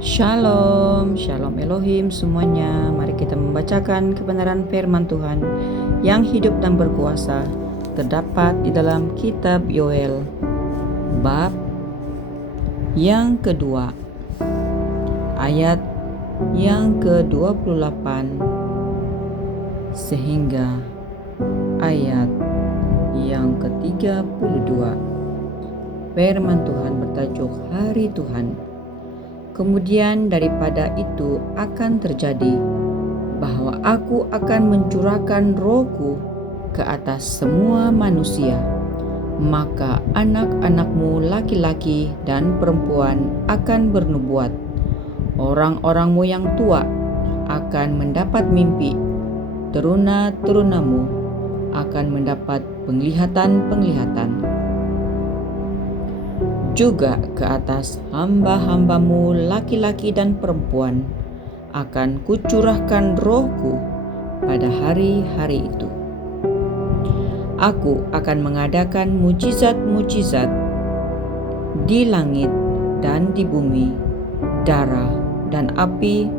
Shalom, Shalom Elohim semuanya. Mari kita membacakan kebenaran firman Tuhan yang hidup dan berkuasa, terdapat di dalam kitab Yoel bab yang kedua, ayat yang ke-28 sehingga ayat yang ke-32. Firman Tuhan bertajuk Hari Tuhan. Kemudian daripada itu akan terjadi bahwa aku akan mencurahkan rohku ke atas semua manusia. Maka anak-anakmu laki-laki dan perempuan akan bernubuat. Orang-orangmu yang tua akan mendapat mimpi. Teruna-terunamu akan mendapat penglihatan-penglihatan. Juga ke atas hamba-hambamu laki-laki dan perempuan akan kucurahkan rohku pada hari-hari itu. Aku akan mengadakan mujizat-mujizat di langit dan di bumi, darah dan api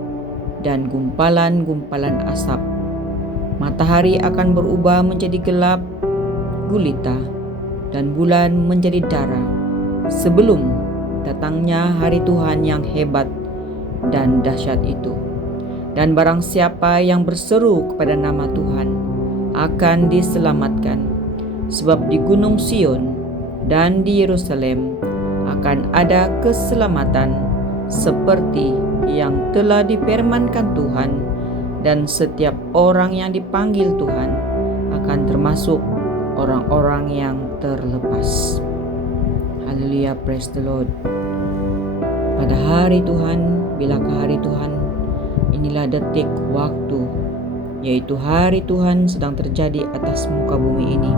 dan gumpalan-gumpalan asap. Matahari akan berubah menjadi gelap gulita dan bulan menjadi darah, sebelum datangnya hari Tuhan yang hebat dan dahsyat itu. Dan barang siapa yang berseru kepada nama Tuhan akan diselamatkan, sebab di Gunung Sion dan di Yerusalem akan ada keselamatan seperti yang telah difirmankan Tuhan, dan setiap orang yang dipanggil Tuhan akan termasuk orang-orang yang terlepas. Haleluya, praise the Lord. Pada hari Tuhan, bilakah hari Tuhan? Inilah detik waktu, yaitu hari Tuhan sedang terjadi atas muka bumi ini.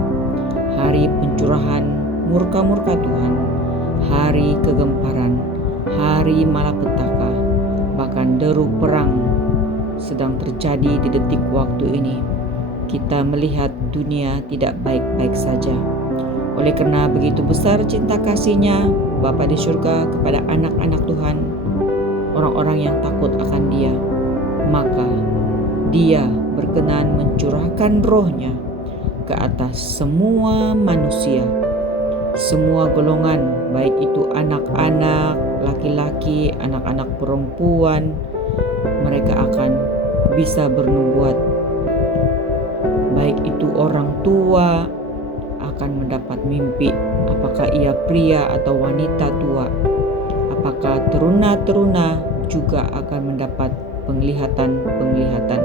Hari pencurahan murka-murka Tuhan, hari kegemparan, hari malapetaka, bahkan deru perang sedang terjadi di detik waktu ini. Kita melihat dunia tidak baik-baik saja. Oleh karena begitu besar cinta kasih-Nya Bapa di surga kepada anak-anak Tuhan, orang-orang yang takut akan Dia, maka Dia berkenan mencurahkan roh-Nya ke atas semua manusia, semua golongan, baik itu anak-anak laki-laki, anak-anak perempuan. Mereka akan bisa bernubuat, baik itu orang tua akan mendapat mimpi, apakah ia pria atau wanita tua, apakah teruna-teruna juga akan mendapat penglihatan-penglihatan.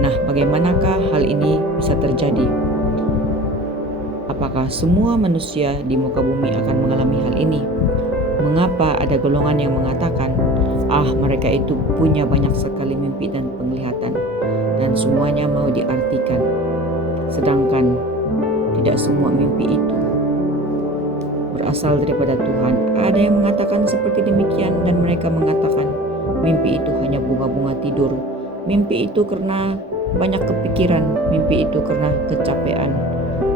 Nah, bagaimanakah hal ini bisa terjadi? Apakah semua manusia di muka bumi akan mengalami hal ini? Mengapa ada golongan yang mengatakan, mereka itu punya banyak sekali mimpi dan penglihatan, dan semuanya mau diartikan, sedangkan tidak semua mimpi itu berasal daripada Tuhan. Ada yang mengatakan seperti demikian, dan mereka mengatakan mimpi itu hanya bunga-bunga tidur. Mimpi itu karena banyak kepikiran. Mimpi itu karena kecapean,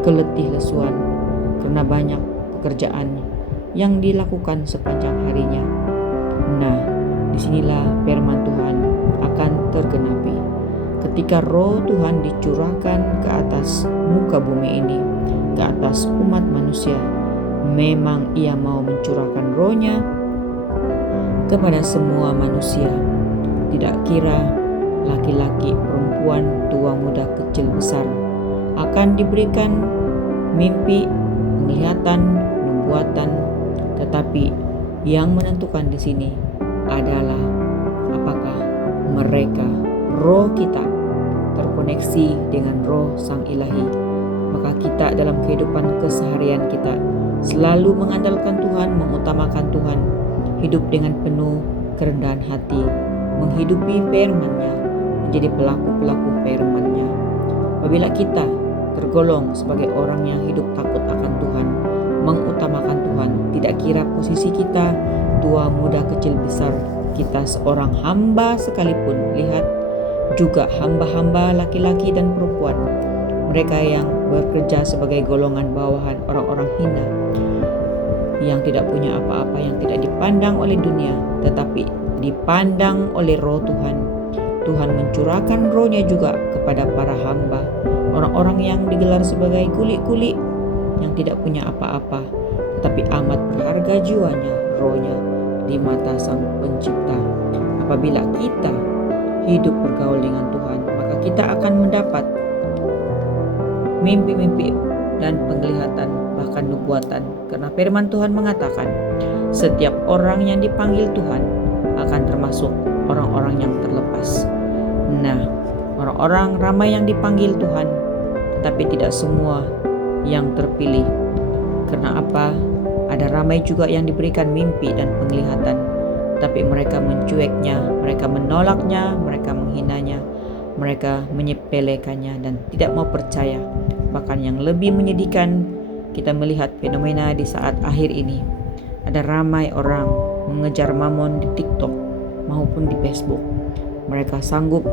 keletih lesuan, karena banyak pekerjaan yang dilakukan sepanjang harinya. Nah, disinilah firman Tuhan akan tergenapi. Ketika roh Tuhan dicurahkan ke atas muka bumi ini, ke atas umat manusia, memang Ia mau mencurahkan roh-Nya kepada semua manusia. Tidak kira laki-laki, perempuan, tua, muda, kecil, besar, akan diberikan mimpi, penglihatan, nubuatan. Tetapi yang menentukan di sini adalah apakah mereka, roh kita, terkoneksi dengan roh Sang Ilahi. Maka kita dalam kehidupan keseharian kita selalu mengandalkan Tuhan, mengutamakan Tuhan, hidup dengan penuh kerendahan hati, menghidupi firman-Nya, menjadi pelaku-pelaku firman-Nya. Apabila kita tergolong sebagai orang yang hidup takut akan Tuhan, mengutamakan Tuhan, tidak kira posisi kita tua, muda, kecil, besar, kita seorang hamba sekalipun. Lihat juga hamba-hamba laki-laki dan perempuan, mereka yang bekerja sebagai golongan bawahan, orang-orang hina, yang tidak punya apa-apa, yang tidak dipandang oleh dunia, tetapi dipandang oleh roh Tuhan. Tuhan mencurahkan rohnya juga kepada para hamba, orang-orang yang digelar sebagai kulit-kulit yang tidak punya apa-apa, tetapi amat berharga jiwanya, rohnya di mata Sang Pencipta. Apabila kita hidup bergaul dengan Tuhan, maka kita akan mendapat mimpi-mimpi dan penglihatan, bahkan nubuatan. Karena firman Tuhan mengatakan, setiap orang yang dipanggil Tuhan akan termasuk orang-orang yang terlepas. Nah, orang-orang ramai yang dipanggil Tuhan, tetapi tidak semua yang terpilih. Karena apa? Ada ramai juga yang diberikan mimpi dan penglihatan, tapi mereka mencueknya, mereka menolaknya, mereka menghinanya, mereka menyepelekannya dan tidak mau percaya. Bahkan yang lebih menyedihkan, kita melihat fenomena di saat akhir ini. Ada ramai orang mengejar mamon di TikTok maupun di Facebook. Mereka sanggup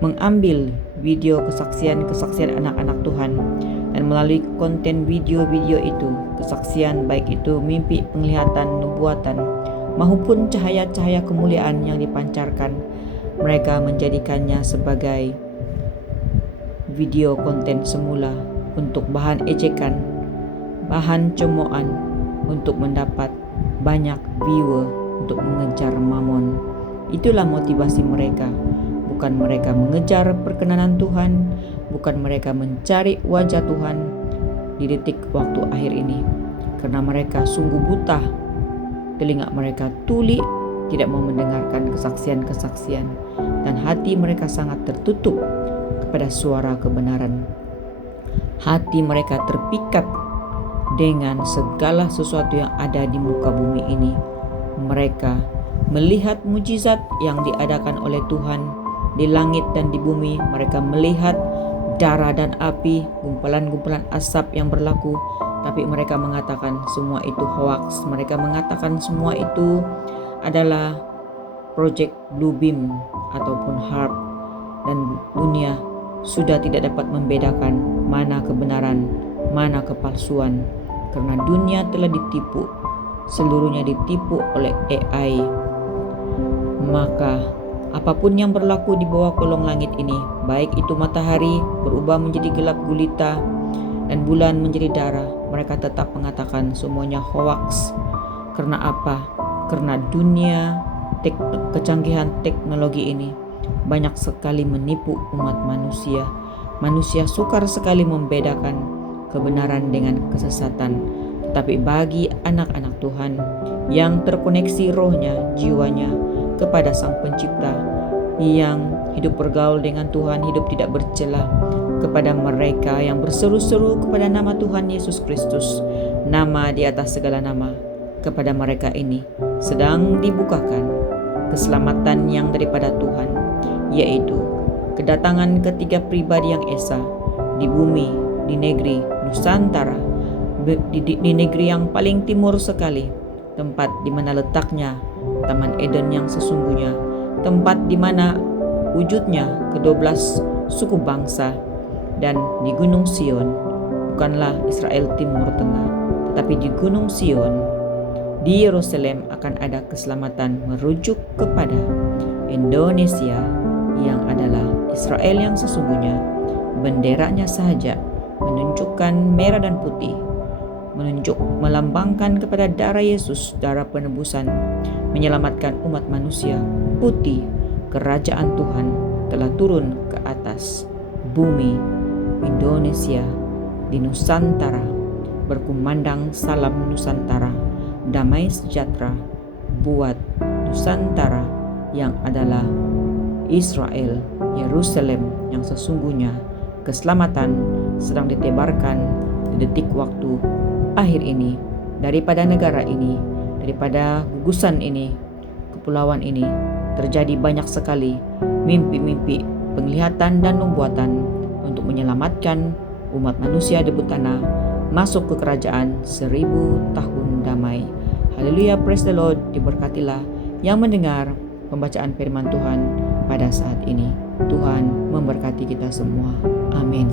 mengambil video kesaksian anak-anak Tuhan, dan melalui konten video-video itu, kesaksian baik itu mimpi, penglihatan, nubuatan maupun cahaya-cahaya kemuliaan yang dipancarkan, mereka menjadikannya sebagai video konten semula untuk bahan ejekan, bahan cemoohan, untuk mendapat banyak viewer, untuk mengejar mamon. Itulah motivasi mereka. Bukan mereka mengejar perkenanan Tuhan, bukan mereka mencari wajah Tuhan di detik waktu akhir ini. Karena mereka sungguh buta, telinga mereka tuli, tidak mau mendengarkan kesaksian-kesaksian, dan hati mereka sangat tertutup kepada suara kebenaran. Hati mereka terpikat dengan segala sesuatu yang ada di muka bumi ini. Mereka melihat mujizat yang diadakan oleh Tuhan di langit dan di bumi. Mereka melihat darah dan api, gumpalan-gumpalan asap yang berlaku, tapi mereka mengatakan semua itu hoax. Mereka mengatakan semua itu adalah project Blue Beam ataupun HARP, dan dunia sudah tidak dapat membedakan mana kebenaran, mana kepalsuan, karena dunia telah ditipu, seluruhnya ditipu oleh AI. Maka apapun yang berlaku di bawah kolong langit ini, baik itu matahari berubah menjadi gelap gulita dan bulan menjadi darah, mereka tetap mengatakan semuanya hoax. Karena apa? Karena dunia kecanggihan teknologi ini banyak sekali menipu umat manusia. Manusia sukar sekali membedakan kebenaran dengan kesesatan. Tetapi bagi anak-anak Tuhan yang terkoneksi rohnya, jiwanya kepada Sang Pencipta, yang hidup bergaul dengan Tuhan, hidup tidak bercela, kepada mereka yang berseru-seru kepada nama Tuhan Yesus Kristus, nama di atas segala nama, kepada mereka ini sedang dibukakan keselamatan yang daripada Tuhan, yaitu kedatangan ketiga pribadi yang esa di bumi, di negeri Nusantara, di negeri yang paling timur sekali, tempat di mana letaknya Taman Eden yang sesungguhnya, tempat di mana wujudnya ke-12 suku bangsa. Dan di Gunung Sion, bukanlah Israel Timur Tengah, tetapi di Gunung Sion, di Yerusalem akan ada keselamatan merujuk kepada Indonesia yang adalah Israel yang sesungguhnya. Benderanya sahaja menunjukkan merah dan putih, melambangkan kepada darah Yesus, darah penebusan, menyelamatkan umat manusia. Putih, kerajaan Tuhan telah turun ke atas bumi Indonesia, di Nusantara, berkumandang salam Nusantara, damai sejahtera buat Nusantara yang adalah Israel, Yerusalem yang sesungguhnya. Keselamatan sedang ditebarkan di detik waktu akhir ini, daripada negara ini, daripada gugusan ini, kepulauan ini. Terjadi banyak sekali mimpi-mimpi, penglihatan dan nubuatan untuk menyelamatkan umat manusia di tanah masuk ke kerajaan 1000 tahun damai. Haleluya, praise the Lord. Diberkatilah yang mendengar pembacaan firman Tuhan pada saat ini. Tuhan memberkati kita semua. Amin.